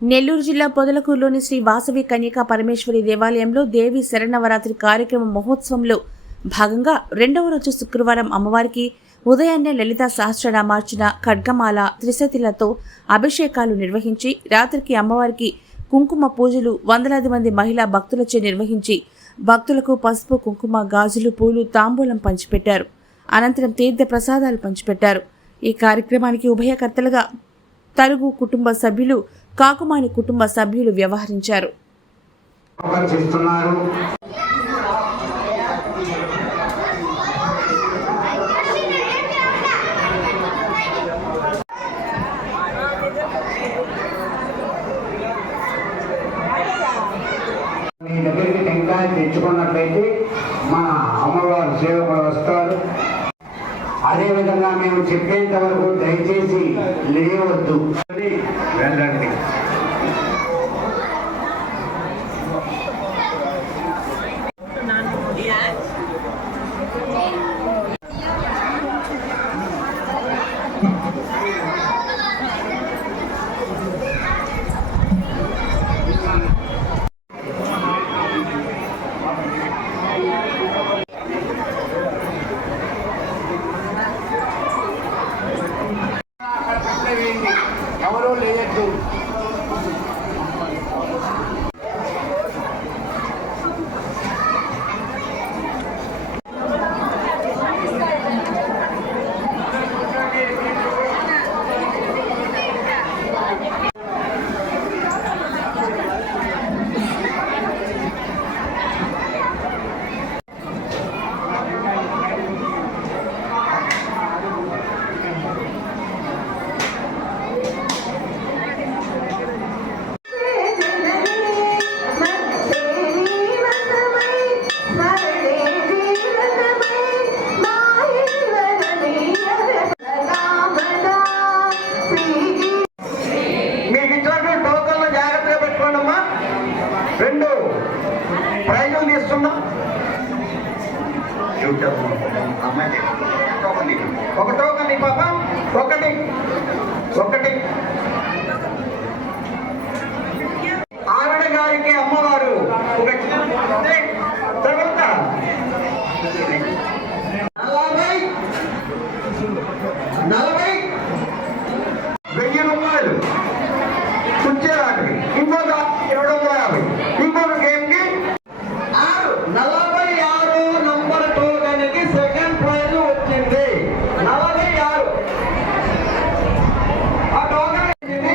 నెల్లూరు జిల్లా పొదలకూరులోని శ్రీ వాసవి కన్యకా పరమేశ్వరి దేవాలయంలో దేవి శరన్నవరాత్రి కార్యక్రమ మహోత్సవంలో భాగంగా రెండవ రోజు శుక్రవారం అమ్మవారికి ఉదయాన్నే లలిత సహస్రనామార్చన, ఖడ్గమాల, త్రిశతిలతో అభిషేకాలు నిర్వహించి రాత్రికి అమ్మవారికి కుంకుమ పూజలు వందలాది మంది మహిళా భక్తులచే నిర్వహించి భక్తులకు పసుపు, కుంకుమ, గాజులు, పూలు, తాంబూలం పంచిపెట్టారు. అనంతరం తీర్థ ప్రసాదాలు పంచిపెట్టారు. ఈ కార్యక్రమానికి ఉభయకర్తలుగా తరుగు కుటుంబ సభ్యులు, కాకుమాని కుటుంబ సభ్యులు వ్యవహరించారు. మీ దగ్గరికి టెంకాయ తెచ్చుకున్నట్లయితే మన అమ్మవారు సేవకులు వస్తారు. అదేవిధంగా మేము చెప్పేంత వరకు దయచేసి లేవద్దు, వెళ్ళండి. ఎవరో లేయద్దు. రెండు ప్రైజులు తీసుకున్నాం. ఒక టోకన్ పాప, ఒకటి ఆవిడ గారికి అమ్మవారు ఒక తర్వాత 40,000 రూపాయలు కుర్చీరాకి, ఇంకొక 750, ఇంకొక గేమ్కి 46 నంబర్ టోకన్కి సెకండ్ ప్రైజ్ వచ్చింది. 46 ఆ టోకన్ వచ్చింది.